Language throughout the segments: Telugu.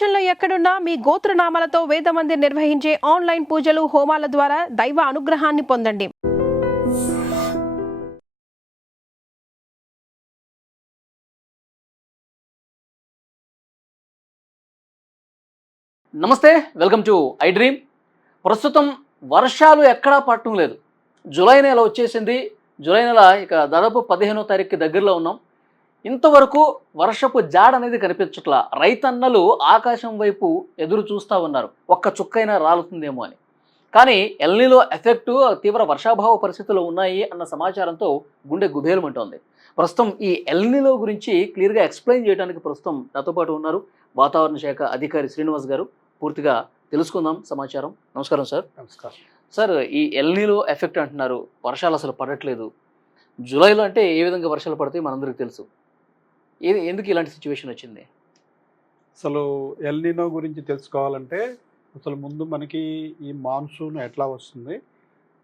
ప్రపంచంలో ఎక్కడున్నా మీ గోత్రనామాలతో వేదమందిర్ నిర్వహించే ఆన్లైన్ పూజలు హోమాల ద్వారా దైవ అనుగ్రహాన్ని పొందండి. నమస్తే, వెల్కమ్ టు ఐ డ్రీమ్. ప్రస్తుతం వర్షాలు ఎక్కడా పడటం లేదు. జూలై నెల వచ్చేసింది. జూలై నెల ఇక దాదాపు 15వ తారీఖుకి దగ్గరలో ఉన్నాం. ఇంతవరకు వర్షపు జాడ అనేది కనిపించట్లా. రైతన్నలు ఆకాశం వైపు ఎదురు చూస్తూ ఉన్నారు, ఒక్క చుక్కైనా రాలుతుందేమో అని. కానీ ఎల్నిలో ఎఫెక్టు, తీవ్ర వర్షాభావ పరిస్థితులు ఉన్నాయి అన్న సమాచారంతో గుండె గుబేలమంటోంది. ప్రస్తుతం ఈ ఎల్నిలో గురించి క్లియర్గా ఎక్స్ప్లెయిన్ చేయడానికి ప్రస్తుతం నాతో పాటు ఉన్నారు వాతావరణ శాఖ అధికారి శ్రీనివాస్ గారు. పూర్తిగా తెలుసుకుందాం సమాచారం. నమస్కారం సార్. నమస్కారం సార్, ఈ ఎల్నిలో ఎఫెక్ట్ అంటున్నారు, వర్షాలు అసలు పడట్లేదు. జూలైలో అంటే ఏ విధంగా వర్షాలు పడతాయి మనందరికీ తెలుసు. ఎందుకు ఇలాంటి సిచ్యువేషన్ వచ్చింది? అసలు ఎల్నినో గురించి తెలుసుకోవాలంటే అసలు ముందు మనకి ఈ మాన్సూన్ ఎట్లా వస్తుంది,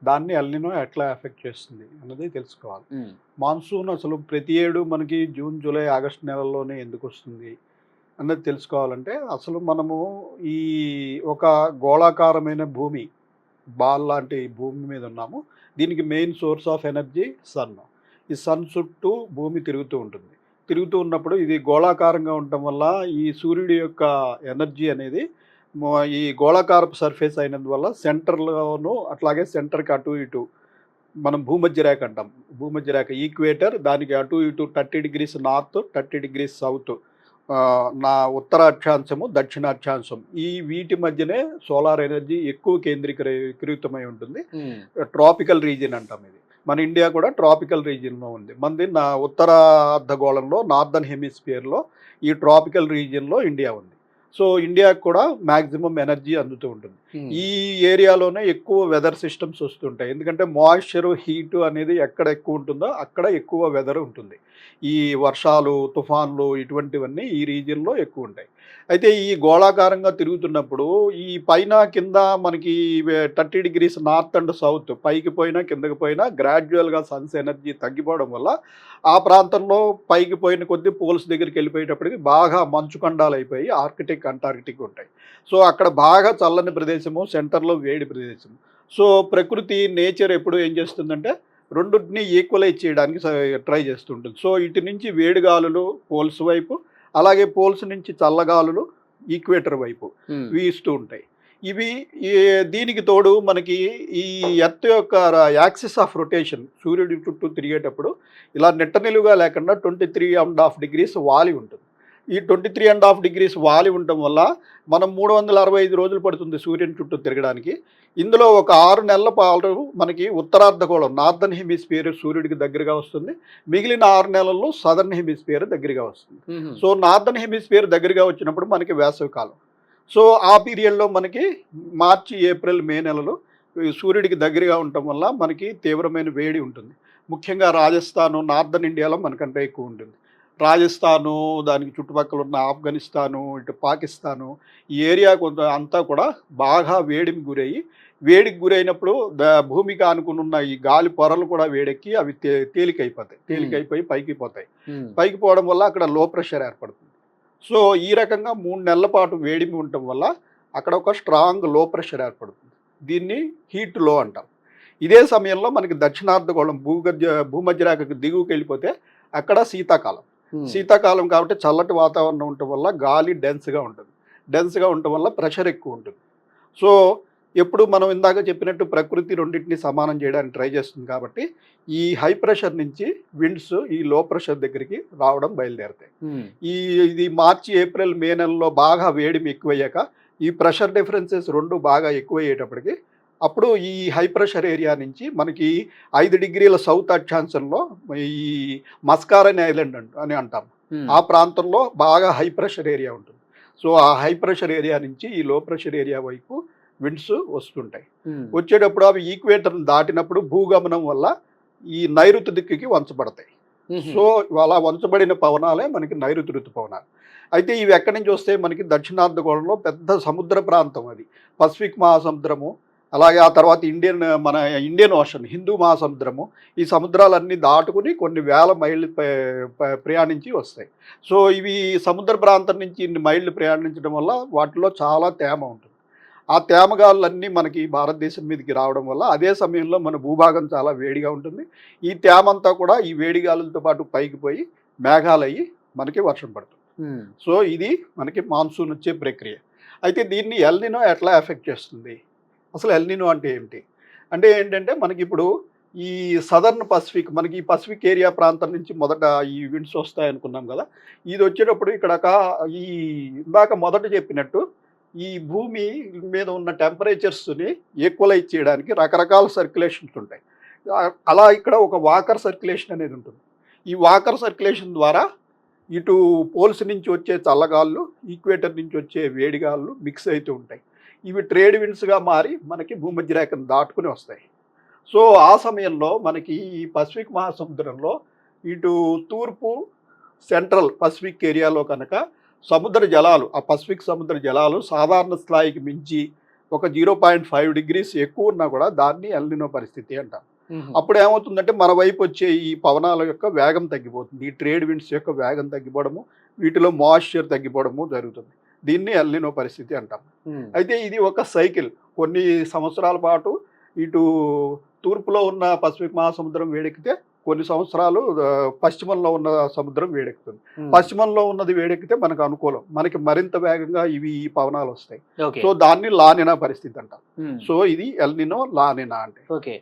దాన్ని ఎల్నినో ఎట్లా ఎఫెక్ట్ చేస్తుంది అన్నది తెలుసుకోవాలి. మాన్సూన్ అసలు ప్రతి ఏడు మనకి జూన్, జూలై, ఆగస్టు నెలల్లోనే ఎందుకు వస్తుంది అన్నది తెలుసుకోవాలంటే అసలు మనము ఈ ఒక గోళాకారమైన భూమి, బాల్ లాంటి భూమి మీద ఉన్నాము. దీనికి main source of energy sun. ఈ సన్ చుట్టూ భూమి తిరుగుతూ ఉంటుంది. తిరుగుతూ ఉన్నప్పుడు ఇది గోళాకారంగా ఉండటం వల్ల ఈ సూర్యుడి యొక్క ఎనర్జీ అనేది ఈ గోళాకారపు సర్ఫేస్ అయినందువల్ల సెంటర్లోనూ అట్లాగే సెంటర్కి అటు ఇటు మనం భూమధ్య రేఖ అంటాం. భూమధ్య రేఖ ఈక్వేటర్, దానికి అటు ఇటు 30 degrees నార్త్, 30 degrees సౌత్, నా ఉత్తర అక్షాంశము, దక్షిణ అక్షాంశం, ఈ వీటి మధ్యనే సోలార్ ఎనర్జీ ఎక్కువ కేంద్రీకృతమై ఉంటుంది. ట్రాపికల్ రీజియన్ అంటాం ఇది. మన ఇండియా కూడా ట్రాపికల్ రీజియన్లో ఉంది. మనది ఉత్తర అర్ధగోళంలో, నార్దర్న్ హెమిస్ఫియర్లో, ఈ ట్రాపికల్ రీజియన్లో ఇండియా ఉంది. సో ఇండియాకు కూడా మ్యాక్సిమం ఎనర్జీ అందుతూ ఉంటుంది. ఈ ఏరియాలోనే ఎక్కువ వెదర్ సిస్టమ్స్ వస్తుంటాయి. ఎందుకంటే మాయిశ్చరు, హీటు అనేది ఎక్కడ ఎక్కువ ఉంటుందో అక్కడ ఎక్కువ వెదర్ ఉంటుంది. ఈ వర్షాలు, తుఫాన్లు ఇటువంటివన్నీ ఈ రీజియన్లో ఎక్కువ ఉంటాయి. అయితే ఈ గోళాకారంగా తిరుగుతున్నప్పుడు ఈ పైన కింద మనకి 30 degrees నార్త్ అండ్ సౌత్, పైకి పోయినా కిందకి పోయినా గ్రాడ్యువల్గా సన్స్ ఎనర్జీ తగ్గిపోవడం వల్ల ఆ ప్రాంతంలో పైకి పోయిన కొద్దీ పోల్స్ దగ్గరికి వెళ్ళిపోయేటప్పటికి బాగా మంచు ఖండాలు అయిపోయి ఆర్కిటిక్, అంటార్కిటిక్ ఉంటాయి. సో అక్కడ బాగా చల్లని ప్రదేశము, సెంటర్లో వేడి ప్రదేశము. సో ప్రకృతి, నేచర్ ఎప్పుడు ఏం చేస్తుందంటే రెండింటిని ఈక్వలైజ్ చేయడానికి ట్రై చేస్తుంటుంది. సో ఇటు నుంచి వేడి గాలులు పోల్స్ వైపు, అలాగే పోల్స్ నుంచి చల్లగాలులు ఈక్వేటర్ వైపు వీస్తూ ఉంటాయి. ఇవి దీనికి తోడు మనకి ఈ ఎర్త్ యొక్క యాక్సిస్ ఆఫ్ రొటేషన్ సూర్యుడి చుట్టూ తిరిగేటప్పుడు ఇలా నిట్ట నిలువుగా లేకుండా 23.5 degrees వాలి ఉంటుంది. ఈ 23.5 degrees వాలి ఉండటం వల్ల మనం 365 రోజులు పడుతుంది సూర్యుని చుట్టూ తిరగడానికి. ఇందులో ఒక 6 నెలల పాటు మనకి ఉత్తరార్ధగోళం, నార్దర్న్ హెమిస్ఫియర్ సూర్యుడికి దగ్గరగా వస్తుంది. మిగిలిన 6 నెలల్లో సదర్న్ హెమిస్ఫియర్ దగ్గరగా వస్తుంది. సో నార్దర్న్ హెమిస్ఫియర్ దగ్గరగా వచ్చినప్పుడు మనకి వేసవి కాలం. సో ఆ పీరియడ్లో మనకి మార్చి, ఏప్రిల్, మే నెలలు సూర్యుడికి దగ్గరగా ఉండటం వల్ల మనకి తీవ్రమైన వేడి ఉంటుంది. ముఖ్యంగా రాజస్థాను, నార్దర్న్ ఇండియాలో మనకంటే ఎక్కువ ఉంటుంది. రాజస్థాను, దానికి చుట్టుపక్కల ఉన్న ఆఫ్ఘనిస్తాను, ఇటు పాకిస్తాను, ఈ ఏరియా కొంత అంతా కూడా బాగా వేడికి గురయ్యి, వేడికి గురైనప్పుడు భూమికి ఆనుకుని ఉన్న ఈ గాలి పొరలు కూడా వేడెక్కి అవి తేలికైపోయి పైకి పోతాయి. పైకి పోవడం వల్ల అక్కడ లో ప్రెషర్ ఏర్పడుతుంది. సో ఈ రకంగా 3 నెలల పాటు వేడిమి ఉండటం వల్ల అక్కడ ఒక స్ట్రాంగ్ లో ప్రెషర్ ఏర్పడుతుంది. దీన్ని హీట్ లో అంటాం. ఇదే సమయంలో మనకి దక్షిణార్ధగోళం భూమధ్య రేఖకు దిగువకి వెళ్ళిపోతే అక్కడ శీతాకాలం. శీతాకాలం కాబట్టి చల్లటి వాతావరణం ఉండటం వల్ల గాలి డెన్స్గా ఉంటుంది. డెన్స్గా ఉండటం వల్ల ప్రెషర్ ఎక్కువ ఉంటుంది. సో ఎప్పుడు మనం ఇందాక చెప్పినట్టు ప్రకృతి రెండింటిని సమానం చేయడానికి ట్రై చేస్తుంది. కాబట్టి ఈ హై ప్రెషర్ నుంచి విండ్స్ ఈ లో ప్రెషర్ దగ్గరికి రావడం బయలుదేరుతాయి. ఇది మార్చి, ఏప్రిల్, మే నెలలో బాగా వేడిమి ఎక్కువయ్యాక ఈ ప్రెషర్ డిఫరెన్సెస్ రెండు బాగా ఎక్కువయ్యేటప్పటికి అప్పుడు ఈ హై ప్రెషర్ ఏరియా నుంచి మనకి 5 degrees సౌత్ అక్షాంశంలో ఈ మస్కారన్ ఐలాండ్ అని అంటాం. ఆ ప్రాంతంలో బాగా హై ప్రెషర్ ఏరియా ఉంటుంది. సో ఆ హై ప్రెషర్ ఏరియా నుంచి ఈ లో ప్రెషర్ ఏరియా వైపు విండ్స్ వస్తుంటాయి. వచ్చేటప్పుడు అవి ఈక్వేటర్ని దాటినప్పుడు భూగమనం వల్ల ఈ నైరుతి దిక్కుకి వంచబడతాయి. సో అలా వంచబడిన పవనాలే మనకి నైరుతి ఋతుపవనాలు. అయితే ఇవి ఎక్కడి నుంచి వస్తే మనకి దక్షిణార్ధగోళంలో పెద్ద సముద్ర ప్రాంతం, అది పసిఫిక్ మహాసముద్రము, అలాగే ఆ తర్వాత మన ఇండియన్ ఓషన్, హిందూ మహాసముద్రము, ఈ సముద్రాలన్నీ దాటుకుని కొన్ని వేల మైళ్ళు ప్రయాణించి వస్తాయి. సో ఇవి సముద్ర ప్రాంతం నుంచి ఇన్ని మైళ్ళు ప్రయాణించడం వల్ల వాటిలో చాలా తేమ ఉంటుంది. ఆ తేమగాళ్ళన్నీ మనకి భారతదేశం మీదకి రావడం వల్ల అదే సమయంలో మన భూభాగం చాలా వేడిగా ఉంటుంది. ఈ తేమ అంతా కూడా ఈ వేడి గాలులతో పాటు పైకి పోయి మేఘాలయ్యి మనకి వర్షం పడుతుంది. సో ఇది మనకి మాన్సూన్ వచ్చే ప్రక్రియ. అయితే దీన్ని ఎల్నినో ఎట్లా ఎఫెక్ట్ చేస్తుంది? అసలు ఎల్నినో అంటే ఏమిటి? అంటే ఏంటంటే మనకి ఇప్పుడు ఈ సదర్న్ పసిఫిక్, మనకి ఈ పసిఫిక్ ఏరియా ప్రాంతం నుంచి మొదట ఈ విండ్స్ వస్తాయనుకున్నాం కదా. ఇది వచ్చేటప్పుడు ఇక్కడ ఈ ఇందాక మొదట చెప్పినట్టు ఈ భూమి మీద ఉన్న టెంపరేచర్స్ని ఈక్వలైజ్ చేయడానికి రకరకాల సర్క్యులేషన్స్ ఉంటాయి. అలా ఇక్కడ ఒక వాకర్ సర్క్యులేషన్ అనేది ఉంటుంది. ఈ వాకర్ సర్క్యులేషన్ ద్వారా ఇటు పోల్స్ నుంచి వచ్చే చల్లగాళ్ళు, ఈక్వేటర్ నుంచి వచ్చే వేడిగాళ్ళు మిక్స్ అవుతూ ఉంటాయి. ఇవి ట్రేడ్ విండ్స్గా మారి మనకి భూమధ్య రేఖను దాటుకుని వస్తాయి. సో ఆ సమయంలో మనకి ఈ పసిఫిక్ మహాసముద్రంలో ఇటు తూర్పు సెంట్రల్ పసిఫిక్ ఏరియాలో కనుక సముద్ర జలాలు, ఆ పసిఫిక్ సముద్ర జలాలు సాధారణ స్థాయికి మించి ఒక 0.5 degrees ఎక్కువ ఉన్నా కూడా దాన్ని ఎల్నినో పరిస్థితి అంటాం. అప్పుడు ఏమవుతుందంటే మన వైపు వచ్చే ఈ పవనాల యొక్క వేగం తగ్గిపోతుంది. ఈ ట్రేడ్ విండ్స్ యొక్క వేగం తగ్గిపోవడము, వీటిలో మాయిశ్చర్ తగ్గిపోవడము జరుగుతుంది. దీన్ని ఎల్నినో పరిస్థితి అంటాం. అయితే ఇది ఒక సైకిల్. కొన్ని సంవత్సరాల పాటు ఇటు తూర్పులో ఉన్న పసిఫిక్ మహాసముద్రం వేడెక్కితే కొన్ని సంవత్సరాలు పశ్చిమంలో ఉన్న సముద్రం వేడెక్కుతుంది. పశ్చిమంలో ఉన్నది వేడెక్కితే మనకు అనుకూలం, మనకి మరింత వేగంగా ఈ పవనాలు వస్తాయి. సో దాన్ని లానినా పరిస్థితి అంటాం. సో ఇది ఎల్నినో, లానినా అంటే. ఓకే,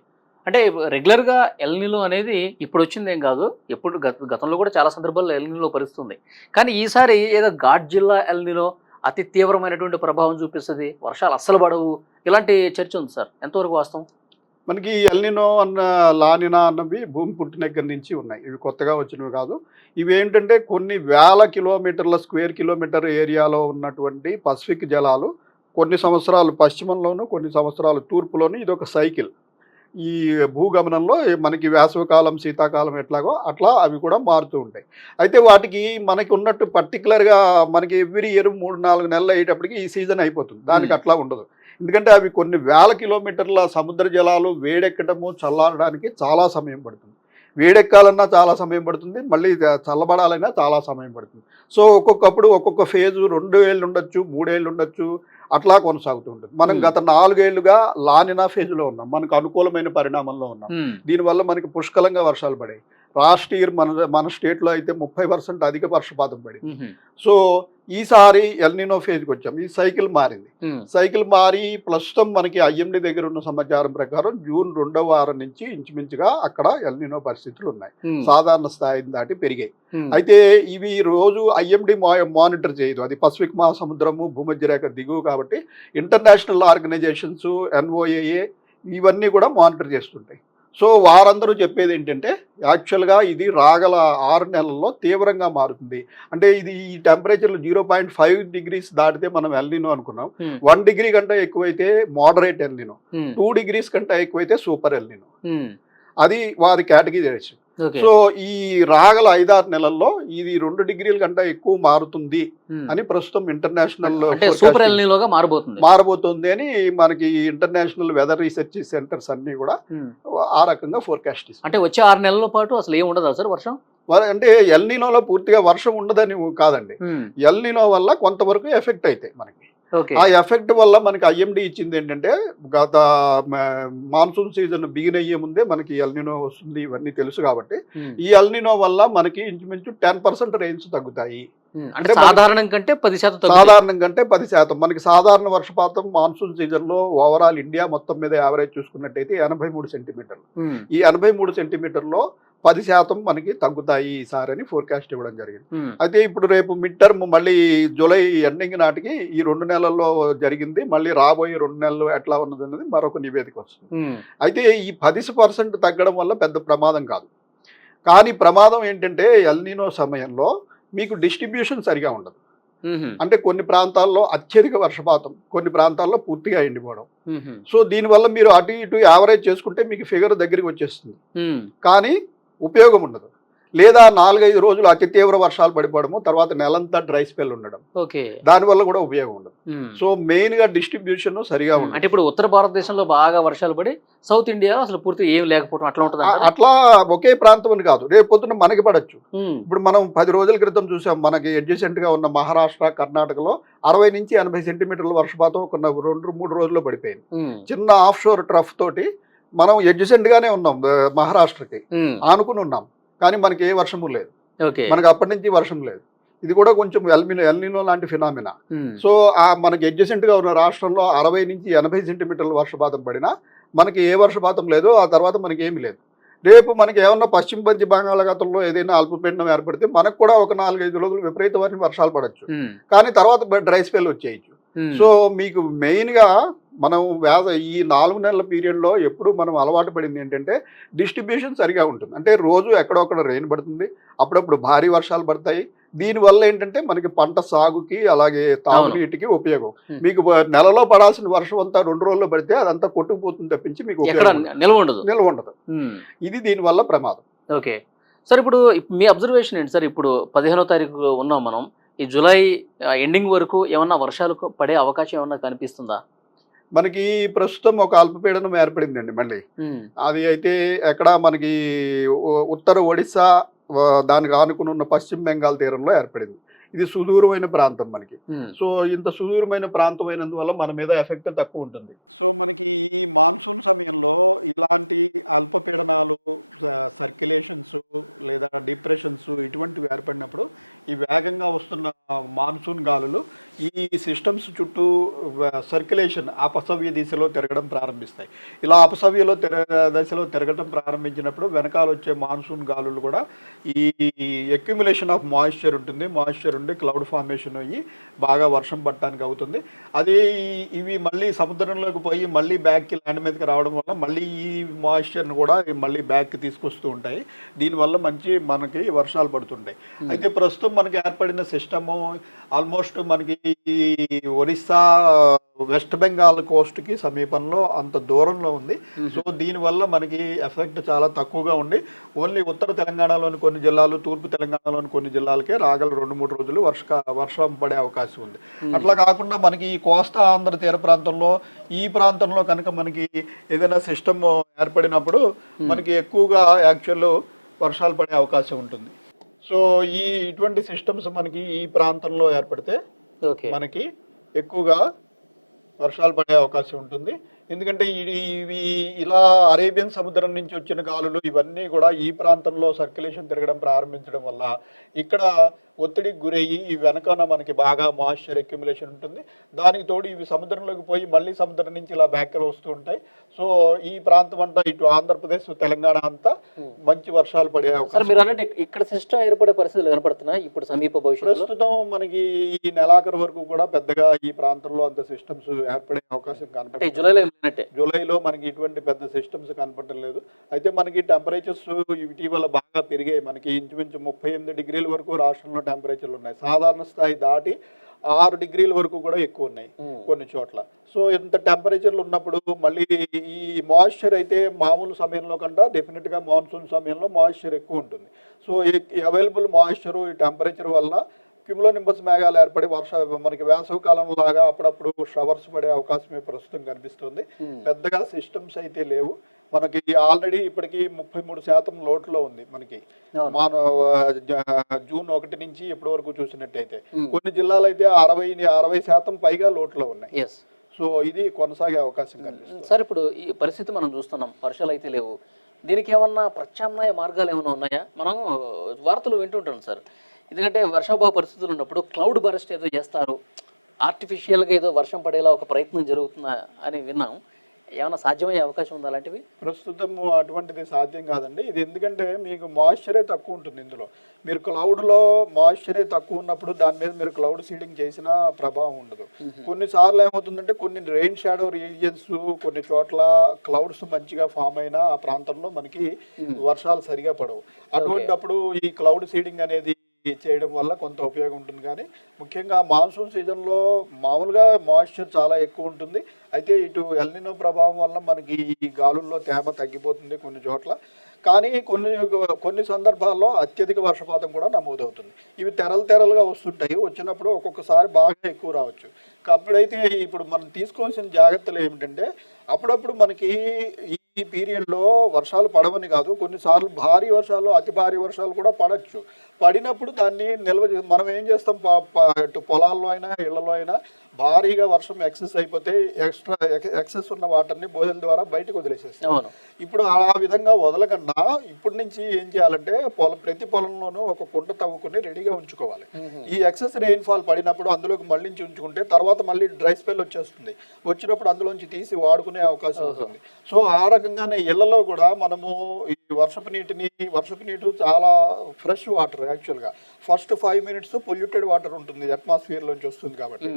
అంటే రెగ్యులర్గా ఎల్నినో అనేది ఇప్పుడు వచ్చింది ఏం కాదు, ఎప్పుడు గతంలో కూడా చాలా సందర్భాల్లో ఎల్నినో పరిస్థితుంది. కానీ ఈసారి ఏదో ఘాట్ జిల్లా ఎల్నినో అతి తీవ్రమైనటువంటి ప్రభావం చూపిస్తుంది, వర్షాలు అస్సలు పడవు, ఇలాంటి చర్చ ఉంది సార్. ఎంతవరకు వాస్తవం? మనకి ఎల్నినో అన్న, లానినా అన్నవి భూమి పుట్టిన దగ్గర నుంచి ఉన్నాయి. ఇవి కొత్తగా వచ్చినవి కాదు. ఇవి ఏంటంటే కొన్ని వేల కిలోమీటర్ల స్క్వేర్ కిలోమీటర్ ఏరియాలో ఉన్నటువంటి పసిఫిక్ జలాలు కొన్ని సంవత్సరాలు పశ్చిమంలోను, కొన్ని సంవత్సరాలు తూర్పులోను, ఇది ఒక సైకిల్. ఈ భూగమనంలో మనకి వేసవికాలం, శీతాకాలం ఎట్లాగో అట్లా అవి కూడా మారుతూ ఉంటాయి. అయితే వాటికి మనకి ఉన్నట్టు పర్టికులర్గా మనకి ఎవ్రీ ఇయర్ 3-4 నెలలు అయ్యేటప్పటికి ఈ సీజన్ అయిపోతుంది. దానికి అట్లా ఉండదు. ఎందుకంటే అవి కొన్ని వేల కిలోమీటర్ల సముద్ర జలాలు వేడెక్కడము, చల్లారడానికి చాలా సమయం పడుతుంది. వేడెక్కాలన్నా చాలా సమయం పడుతుంది, మళ్ళీ చల్లబడాలన్నా చాలా సమయం పడుతుంది. సో ఒక్కొక్కప్పుడు ఒక్కొక్క ఫేజు 2 ఏళ్ళు ఉండొచ్చు, 3 ఏళ్ళు ఉండొచ్చు, అట్లా కొనసాగుతూ ఉంటుంది. మనం గత 4 ఏళ్లుగా లానినా ఫేజ్లో ఉన్నాం, మనకు అనుకూలమైన పరిణామంలో ఉన్నాం. దీనివల్ల మనకి పుష్కలంగా వర్షాలు పడాయి. లాస్ట్ ఇయర్ మన స్టేట్లో అయితే 30% అధిక వర్షపాతం పడింది. సో ఈసారి ఎల్నినో ఫేజ్కి వచ్చాం. ఈ సైకిల్ మారింది. సైకిల్ మారి ప్రస్తుతం మనకి ఐఎండి దగ్గర ఉన్న సమాచారం ప్రకారం జూన్ 2వ వారం నుంచి ఇంచుమించుగా అక్కడ ఎల్నినో పరిస్థితులు ఉన్నాయి. సాధారణ స్థాయిని దాటి పెరిగాయి. అయితే ఇవి రోజు ఐఎండి మానిటర్ చేయదు. అది పసిఫిక్ మహాసముద్రము, భూమధ్య రేఖ దిగువ కాబట్టి ఇంటర్నేషనల్ ఆర్గనైజేషన్స్, ఎన్ఓఏఏ ఇవన్నీ కూడా మానిటర్ చేస్తుంటాయి. సో వారందరూ చెప్పేది ఏంటంటే యాక్చువల్గా ఇది రాగల 6 నెలల్లో తీవ్రంగా మారుతుంది. అంటే ఇది ఈ టెంపరేచర్లు 0.5 degrees దాటితే మనం ఎల్నినో అనుకున్నాం. 1 degree కంటే ఎక్కువైతే మోడరేట్ ఎల్నినో, 2 degrees కంటే ఎక్కువైతే సూపర్ ఎల్నినో. అది వారి కేటగిరీ. సో ఈ రాగల 5-6 నెలల్లో ఇది 2 degrees కంటే ఎక్కువ మారుతుంది అని ప్రస్తుతం ఇంటర్నేషనల్ మారబోతుంది అని మనకి ఇంటర్నేషనల్ వెదర్ రీసెర్చ్ సెంటర్స్ అన్ని కూడా ఆ రకంగా ఫోర్కాస్ట్ ఇస్తాయి. అంటే వచ్చే 6 నెలల పాటు అసలు ఏం ఉండదా సార్ వర్షం? అంటే ఎల్నినోలో పూర్తిగా వర్షం ఉండదని కాదండి. ఎల్నినో వల్ల కొంతవరకు ఎఫెక్ట్ అవుతాయి మనకి. ఆ ఎఫెక్ట్ వల్ల మనకి ఐఎండి ఇచ్చింది ఏంటంటే గత మాన్సూన్ సీజన్ బిగిన్ అయ్యే ముందే మనకి ఎల్నినో వస్తుంది, ఇవన్నీ తెలుసు కాబట్టి ఈ ఎల్నినో వల్ల మనకి ఇంచుమించు 10% రేంజ్ తగ్గుతాయి. అంటే సాధారణం కంటే 10%. సాధారణం కంటే 10%. మనకి సాధారణ వర్షపాతం మాన్సూన్ సీజన్ లో ఓవరాల్ ఇండియా మొత్తం మీద యావరేజ్ చూసుకున్నట్టయితే 83 సెంటీమీటర్లు. ఈ 83 సెంటీమీటర్లో 10% మనకి తగ్గుతాయి ఈసారి అని ఫోర్కాస్ట్ ఇవ్వడం జరిగింది. అయితే ఇప్పుడు రేపు మిడ్ టర్మ్ మళ్ళీ జూలై ఎండింగ్ నాటికి ఈ 2 నెలల్లో జరిగింది, మళ్ళీ రాబోయే 2 నెలలు ఎట్లా ఉన్నది అనేది మరొక నివేదిక వస్తుంది. అయితే ఈ 10% తగ్గడం వల్ల పెద్ద ప్రమాదం కాదు. కానీ ప్రమాదం ఏంటంటే ఎల్నినో సమయంలో మీకు డిస్ట్రిబ్యూషన్ సరిగా ఉండదు. అంటే కొన్ని ప్రాంతాల్లో అత్యధిక వర్షపాతం, కొన్ని ప్రాంతాల్లో పూర్తిగా ఎండిపోవడం. సో దీనివల్ల మీరు అటు ఇటు యావరేజ్ చేసుకుంటే మీకు ఫిగర్ దగ్గరికి వచ్చేస్తుంది, కానీ ఉపయోగం ఉండదు. లేదా 4-5 రోజులు అతి తీవ్ర వర్షాలు పడిపోవడము, తర్వాత నెలంతా డ్రై స్పెల్ ఉండడం, ఓకే. దానివల్ల కూడా ఉపయోగం ఉండదు. సో మెయిన్గా డిస్ట్రిబ్యూషన్ సరిగా ఉండదు. అంటే ఇప్పుడు ఉత్తర భారతదేశంలో బాగా వర్షాలు పడి సౌత్ ఇండియాలో అసలు పూర్తి ఏం లేకపోవడం అట్లా ఉంటుంది. అట్లా ఒకే ప్రాంతం అని కాదు, రేపు పొద్దున మనకి పడచ్చు. ఇప్పుడు మనం 10 రోజుల క్రితం చూసాం, మనకి అడ్జసెంట్ గా ఉన్న మహారాష్ట్ర, కర్ణాటకలో 60 నుంచి 80 సెంటీమీటర్ల వర్షపాతం ఒక 2-3 రోజుల్లో పడిపోయింది. చిన్న ఆఫ్ షోర్ ట్రఫ్ తోటి మనం అడ్జసెంట్ గానే ఉన్నాం, మహారాష్ట్రకి ఆనుకుని ఉన్నాం, కానీ మనకి ఏ వర్షము లేదు. మనకి అప్పటి నుంచి వర్షం లేదు. ఇది కూడా కొంచెం ఎల్నినో లాంటి ఫినామినా. సో మనకి అడ్జసెంట్ గా ఉన్న రాష్ట్రంలో 60 నుంచి 80 సెంటీమీటర్ల వర్షపాతం పడినా మనకి ఏ వర్షపాతం లేదు. ఆ తర్వాత మనకి ఏమి లేదు. రేపు మనకి ఏమన్నా పశ్చిమ మధ్య బంగాళాఖాతంలో ఏదైనా అల్పపీడనం ఏర్పడితే మనకు కూడా ఒక 4-5 రోజులు విపరీతమైన వర్షాలు పడచ్చు, కానీ తర్వాత డ్రై స్పెల్ వచ్చేయచ్చు. సో మీకు మెయిన్గా మనం ఈ 4 నెలల పీరియడ్లో ఎప్పుడు మనం అలవాటు పడింది ఏంటంటే డిస్ట్రిబ్యూషన్ సరిగా ఉంటుంది. అంటే రోజు ఎక్కడొక్కడ రెయిన్ పడుతుంది, అప్పుడప్పుడు భారీ వర్షాలు పడతాయి. దీనివల్ల ఏంటంటే మనకి పంట సాగుకి అలాగే తాగునీటికి ఉపయోగం. మీకు నెలలో పడాల్సిన వర్షం అంతా 2 రోజుల్లో పడితే అదంతా కొట్టుకుపోతుంది తప్పించి మీకు నిల్వ ఉండదు. ఇది దీనివల్ల ప్రమాదం. ఓకే సార్, ఇప్పుడు మీ అబ్జర్వేషన్ ఏంటి సార్? ఇప్పుడు 15వ తారీఖు ఉన్నాం మనం. ఈ జూలై ఎండింగ్ వరకు ఏమన్నా వర్షాలు పడే అవకాశం ఏమన్నా కనిపిస్తుందా? మనకి ప్రస్తుతం ఒక అల్పపీడనం ఏర్పడిందండి మళ్ళీ. అది అయితే ఎక్కడ మనకి ఉత్తర ఒడిస్సా దానికి ఆనుకుని ఉన్న పశ్చిమ బెంగాల్ తీరంలో ఏర్పడింది. ఇది సుదూరమైన ప్రాంతం మనకి. సో ఇంత సుదూరమైన ప్రాంతం అయినందువల్ల మన మీద ఎఫెక్ట్ తక్కువ ఉంటుంది. సో మనకి ఈ మాన్సూన్ సమయంలో ఇలాంటి అల్పపీడనాలు, సర్క్యులేషన్స్ లేదా డిప్రెషన్స్ ఇటువంటివి ఏర్పడినప్పుడు ఈ వేగంగా వస్తున్న మాన్సూన్ గాలులు ఈ సిస్టమ్స్ చుట్టూ సర్క్యులేషన్ అపసవ్య దిశలో తిరగడం ప్రారంభిస్తాయి. ఇలా అపసవ్యలో దశలో తిరగడం ప్రారంభించినప్పుడు వెనకాల వచ్చే మాన్సూన్ గాలులు కూడా ఈ అక్యుములేషన్ ఆఫ్ మాయిశ్చర్ ఉంటుంది. మాయిశ్చర్ ఉండి క్లౌడ్ ఫార్మేషన్ అయ్యి బాగా వర్షం పడటానికి అవుతుంది. అదే ఇవి మళ్ళీ సముద్రంలోకి పోయి మళ్ళీ బ్యాక్కి ల్యాండ్ మీదకి రావడం వల్ల మళ్ళీ ఈ మాయిశ్చర్ని కూడా మళ్ళీ బ్యాక్కి తీసుకొస్తూ ఉంటాయి. దీనివల్ల మనకి వర్షాలు పడుతుంటాయి. అయితే ప్రస్తుతం మనకి ఏర్పడిన సిస్టము ఆల్మోస్ట్ మనకి ఒరిస్సా, వెస్ట్ బెంగాల్ కోస్ట్కి సమీపంలో అంత దూరంలో ఉంది. సో దీనివల్ల మనకి ఎఫెక్ట్ చాలా తక్కువగా ఉండి ఓన్లీ ఉత్తర తెలంగాణలోని కొన్ని జిల్లాలు, తూర్పు తెలంగాణలోని కొన్ని జిల్లాలకే రాగల 2-3 రోజులు వర్షం పడే అవకాశం ఉంది. అట్లా కాకుండా మనకి ఈ కోస్తా ఆంధ్ర తీర ప్రాంతంలో ఈ ప్రాంతంలో కనుక మనకి ఏదైనా సిస్టమ్ ఏర్పడినప్పుడు మనకి ఎక్కువగా యాక్చువల్ వర్షాలు పడే అవకాశం ఉంటుంది. సో ఇటువంటి సిస్టమ్స్ మనకి ఈ ప్రాంతంలో ఏర్పడితే మనకి ఎక్కువగా వర్షాలు పడే అవకాశం ఉంటుంది. ఎందుకంటే ఇవి ఇలా అరేబియన్ సముద్రం నుంచి వచ్చిన గాలులు ఇవన్నీ కూడా ఈ ప్రాంతంలో సర్క్యులేషన్ తిరగడం ప్రారంభించడం వల్ల ఇక్కడ ఒత్తిడికి గురయ్యి ఈ వెనకన మనకి బాగా మాయిశ్చర్ అక్యుములేషన్ ఉంటుంది. దానికి తోడు ఇవి సముద్రంలోకి పోయి మళ్ళీ సముద్రం నుంచి ఇలా బ్యాక్ వస్తూ ఉంటాయి. సో ఈ ప్రాంతం అంతా ఇటు ఆంధ్రప్రదేశ్, తెలంగాణ అంతా మంచి వర్షాలు పడే అవకాశం. మీరు అన్నట్టు ఇక్కడ సిస్టమ్ ఏర్పడే పరిస్థితులు కనపడుతున్నాయి ఇప్పుడు సమీప భవిష్యత్తు. ప్రస్తుతం మనకి ఈ నెలాఖరు వరకు కూడా పెద్దగా ఈ ప్రాంతంలో అంత సిస్టమ్స్ ఏర్పడే అవకాశం కనపడుతుంది. జూలైలో మనకి ఇటువంటి పెద్ద సిస్టమ్స్ కనపడటం లేదు. అయితే మనకి టెంపరేచర్స్ ఇటీవల బాగా పెరిగాయి. మనకి ఇంచుమించు 38 డిగ్రీల వరకు రాష్ట్రంలో టెంపరేచర్లు ఉన్నాయి. సాధారణ స్థాయి దాటి 6 డిగ్రీల వరకు కూడా ఎక్కువ ఉన్నాయి కొన్ని చోట్ల. సో ఇంత టెంపరేచర్లు ఉన్నప్పుడు మళ్ళీ ఈ మాయిశ్చర్ అయితే మామూలు సమయంలో కన్నా డెఫినెట్గా మాన్సూన్ సమయంలో మాయిశ్చర్ ఎక్కువ ఉంటుంది. సో ఈ అవైలబుల్ మాయిశ్చర్, ఈ టెంపరేచర్ వల్ల క్యుములోనింబస్ మేఘాలు ఏర్పడి మనకి వేసవి కాలం లాగా అప్పుడప్పుడు షవర్స్ పడే అవకాశమే ప్రస్తుతం కనిపిస్తుంది. పెద్దగా సిస్టమ్స్ అయితే లేవు. మనకి ఆల్రెడీ ఇప్పటికి 33% లోట్లో ఉంది మనకి జూన్ 1 నుంచి ఇప్పటి వరకు చూసినట్టయితే. కొన్ని జిల్లాలు అయితే 60% పైగా లోట్లో ఉన్నాయి. సో ఇది కొనసాగే అవకాశం కనిపిస్తుంది. సార్, ఇప్పుడు ఈ పరిస్థితి మనం చూస్తున్నాం, వర్షాలు అయితే లేవు. దీనికి ఏమన్నా ప్రత్యామ్నాయ మార్గాలు ఏమైనా ఉన్నాయా? మనం వార్తలు వింటుంటాం సార్. ఎందుకంటే వర్షాభావ పరిస్థితులు ఉన్నప్పుడు క్లౌడ్ బరస్ట్ ఏదో చేస్తారు, ఆర్టిఫిషియల్గా ఏదో వర్షం పడేలా ఒక ప్రయత్నం జరుగుతుందా అని విన్నాం. ఏమైనా సాధ్యమయ్యే అవకాశం ఉందా అలాంటివి? ప్రస్తుతం అటువంటిది సాధ్యం కాదండి. ఇది ఎందుకంటే మీకు మాయిశ్చరే తక్కువ ఉంటుంది. ఇందులో మీరు క్లౌడ్లో మాయిశ్చరే తక్కువ ఉన్నప్పుడు దాని మీద మీరు క్లౌడ్ సీడింగ్ చేసిన ప్రభావం ఉండదు. కొన్నిసార్లు ఏమవుతుందంటే కొన్ని రెయిన్ షాడో రీజియన్స్, కొన్ని చోట్ల క్లౌడ్స్ మంచిగా ఫామ్ అయినా ఆ ప్రాంతంలో మనకి వర్షాలు సరిగా పడవు. అటువంటిప్పుడు ఈ క్లౌడ్ సీడింగ్ అనేది చేయడం వల్ల కొంత ఉపయోగం ఉంటుంది. కానీ ముఖ్యంగా మాన్సూన్ సీజన్లో మామూలుగా మాయిశ్చర్ చాలా ఎక్కువ ఉంటుంది. అయితే ఇటు ఎల్నినో ప్రభావం వల్ల మనకి ఈ గాలుల్లో తేమ తగ్గిపోతుంది కొన్ని చోట్ల. కానీ కొన్ని సందర్భాల్లో అత్యధిక వర్షపాతం కూడా నమోదవుతుంది. ఇవి తెరలుగా వస్తుంటాయి. వచ్చినప్పుడు ఒక్కొక్కసారి బాగా ఎక్కువ రావచ్చు. అప్పుడైతే ఇప్పుడు మనం తీసుకోవాల్సిన జాగ్రత్తలు ఏమిటంటే, అప్పుడప్పుడు మనకి ఈ పీరియడ్లో వర్షాలు పడవని కాదు, కొన్నిసార్లు భారీ వర్షాలు, అతి భారీ వర్షాలు కూడా పడవచ్చు. పడినప్పుడు దాన్ని మనం ఏం చేస్తాం, ఇటు పొలాల్లో అయినా ఇళ్లలో అయినా భారీగా వర్షం ఎక్సెస్ అయిపోతే ఎక్సెస్ ఉన్న వాటర్ని బోధన ద్వారా బయటకు వదిలేసేస్తాం. ఇప్పుడు ఆ విధంగా వదలకుండా ఇప్పటి నుంచి ఏం చేయాలంటే, ప్రతి పొలంలోనూ ఒక కుంట తవ్వుకుని రెడీగా ఉంచుకోవాలి. ఈ ఎక్సెస్ రెయిన్ఫాల్ పడినప్పుడు అందులోకి మళ్ళించి ఉంచుకుంటే తర్వాత మళ్ళీ డ్రై స్పెల్ వచ్చినప్పుడు అందులోంచి తీసి వాడుకునే అవకాశం ఉంటుంది. సో ఆ రకంగానే ఇళ్లలో కూడా మనము ఈ వర్షపు నీరు చాలా ఫ్రెష్ వాటర్. యాక్చువల్గా ఫస్ట్ 5 minutes పొల్యూటెడ్ వాటర్ ఉంటుంది, అట్మాస్ఫియర్ లోంచి వస్తుంది కాబట్టి,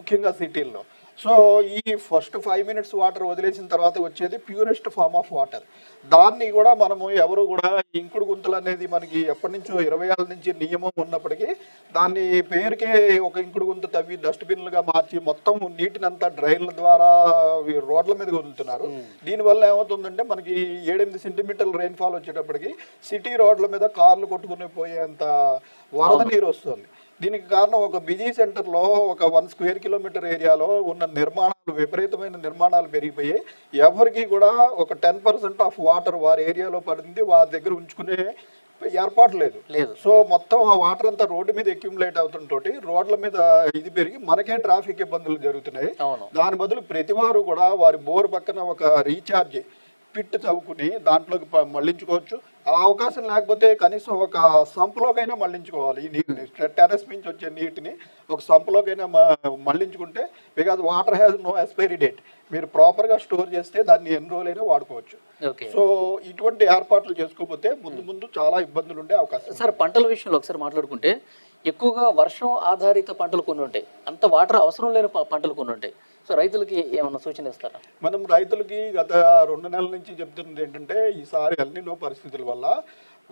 ముఖ్యంగా సిటీల్లో. సో ఈ ఫస్ట్ 5 minutes వాటర్ వదిలేసిన తర్వాత వచ్చేది ప్యూరెస్ట్ ఫార్మ్ ఆఫ్ వాటర్. దాన్ని కూడా మనము ఎవరు కూడా ఇంకుడు గుంతలు అనేది మనకి ఎప్పటి నుంచో 20 ఏళ్ళ నుంచి నియమం ఉన్నప్పటికీ దాన్ని పేరుకే ఒక ఇంకుడు గుంత తవ్వి డస్ట్బిన్లుగా మార్చి మొత్తం నీటినంతా డ్రైన్ల ద్వారా రోడ్ల మీద వదులుతున్నారు. దీనివల్ల ఏమవుతుందంటే మనకి 7-8 సెంటీమీటర్ల రెయిన్ఫాల్ వచ్చేటప్పటికి సిటీ రోడ్ల మీద కార్లు కొట్టుకుని పోయేంత వరద నీరు వస్తుంది. దీనికి కారణం ఒక బిజీ సెంటర్లో ఒక 1 square kilometer ఏరియాలో ఉన్న విపరీతమైన నిర్మాణాలు పెరిగిపోయాయి. ఎవరికి కూడా ఒక 10% ఆఫ్ వాటర్ వారి ఏరియాలో పడింది, వారి దగ్గర ఉంచుకునే ఏర్పాటు లేదు. సో మొత్తం ఆ వాటర్ అంతా రోడ్డు మీద అక్యుములేట్ అవుతుంటోటి రోడ్ల మీద ఇది పెరిగి మనకే ట్రాఫిక్ ఇబ్బందులు జరుగుతున్నాయి. దాని బదులు ప్రతి వారు కూడా వారి బోర్ పక్కన ఒక రీఛార్జ్ పిట్ చదువుకుని దాంట్లోకి మళ్లించుకోవచ్చు. ఆ అవకాశం లేకపోతే కనీసం ఒక సంపులోకైనా మళ్లించుకోవాలి. ఈ నీటిని టెర్రస్ నుంచి వచ్చే నీటిని ఒక సంపులోకైనా మళ్లించుకుంటే, because water has no expiry date. మీరు ప్రాపర్గా స్టోర్ చేస్తే దాన్ని ఎన్ని రోజులైనా వాడుకోవచ్చు. సో ఇటువంటి ఏర్పాట్లు చేసుకోకపోతే ముందు చాలా ఇబ్బందులు ఉండే అవకాశం. సార్, పంటల విషయంలో ఒకసారి మాట్లాడుకుంటే, ఎక్కువగా వర్షం ఆధారిత పంటలు కొన్ని ఉంటాయి, అంత వాటర్ అవసరం లేని పంటలు కొన్ని ఉంటాయి. సో రైతులకి ఏమన్నా సూచన ఇస్తారా? మనం రైతులకి గత 2 నెలల నుంచి చెప్తున్నది ఏంటంటే, ఈసారి ఎల్నినో పరిస్థితుల వల్ల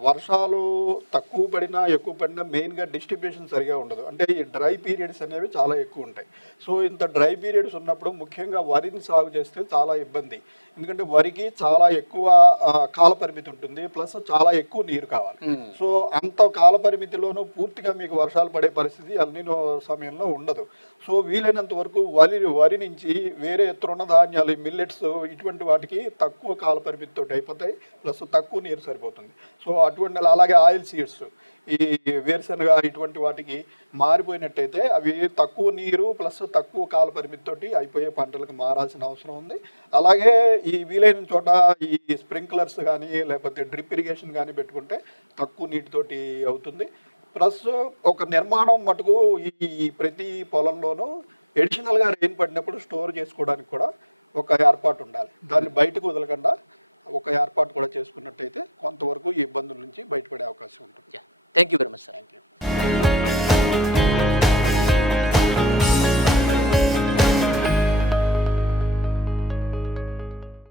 వర్షాలు తక్కువ పడినా ఎక్కువ పడినా మెయిన్గా డిస్ట్రిబ్యూషన్ సరిగా ఉండదు. అంటే ఈ డ్రై పీరియడ్స్ అనేవి చాలా ఎక్కువ ఉంటాయి. సో ఇంత డ్రై పీరియడ్స్ ఉన్నప్పుడు ముఖ్యంగా వరిని సాగు చేస్తే చాలా ఇబ్బంది. ఎందుకంటే వరికి చాలా ఎక్కువ కాల పరిమితి ఉంటుంది, ప్లస్ చాలా ఎక్కువ నీరు కావాలి. సో అంత కాల పరిమితిలోనూ పూర్తిగా మీకు వర్షాలు పడే పరిస్థితి ఎల్నినో సమయంలో ఉండదు. సో వీలైనంత వరకు వరి నుంచి వేరే తృణధాన్యాలు, మిల్లెట్స్, ఇటువంటి వాటికి తక్కువ కాల పరిమితితో అయిపోతాయి, ప్లస్ తక్కువ నీరు సరిపోతుంది. సో అటువంటి, అలాగే ఆయిల్ సీడ్స్, ఈ వేరుశనగ ఇటువంటి వాటికి మారిపోయినట్టయితే అవి తక్కువ నీరు ప్లస్ తక్కువ కాల పరిమితితోటి అయిపోయే పంటలకు మారాల్సిన అవసరం ఉంది. అలాగే ఈ వీలైన చోట ఈ స్ప్రింక్లర్స్ కానీ లేకపోతే డ్రిప్ ఇరిగేషన్ కానీ పెట్టుకుంటే తక్కువ నీటితోటి అవుతుంది. ప్లస్ ఒక నిర్మాణం మటుకు ఈ ప్రతి పొలంలోనూ ఎడిషనల్గా రెయిన్ పడినప్పుడు స్టోర్ చేసుకోవడానికి కూడా ఒక ఏర్పాటు ఉండాలి. దాన్ని బయటకు వదలకుండా ఒక ఏర్పాటు కూడా చేసుకున్నట్టయితే కొంతవరకు ఈ ఇబ్బందుల నుంచి బయటపడే అవకాశం ఉంటుంది. Thank you very much sir. Thank you.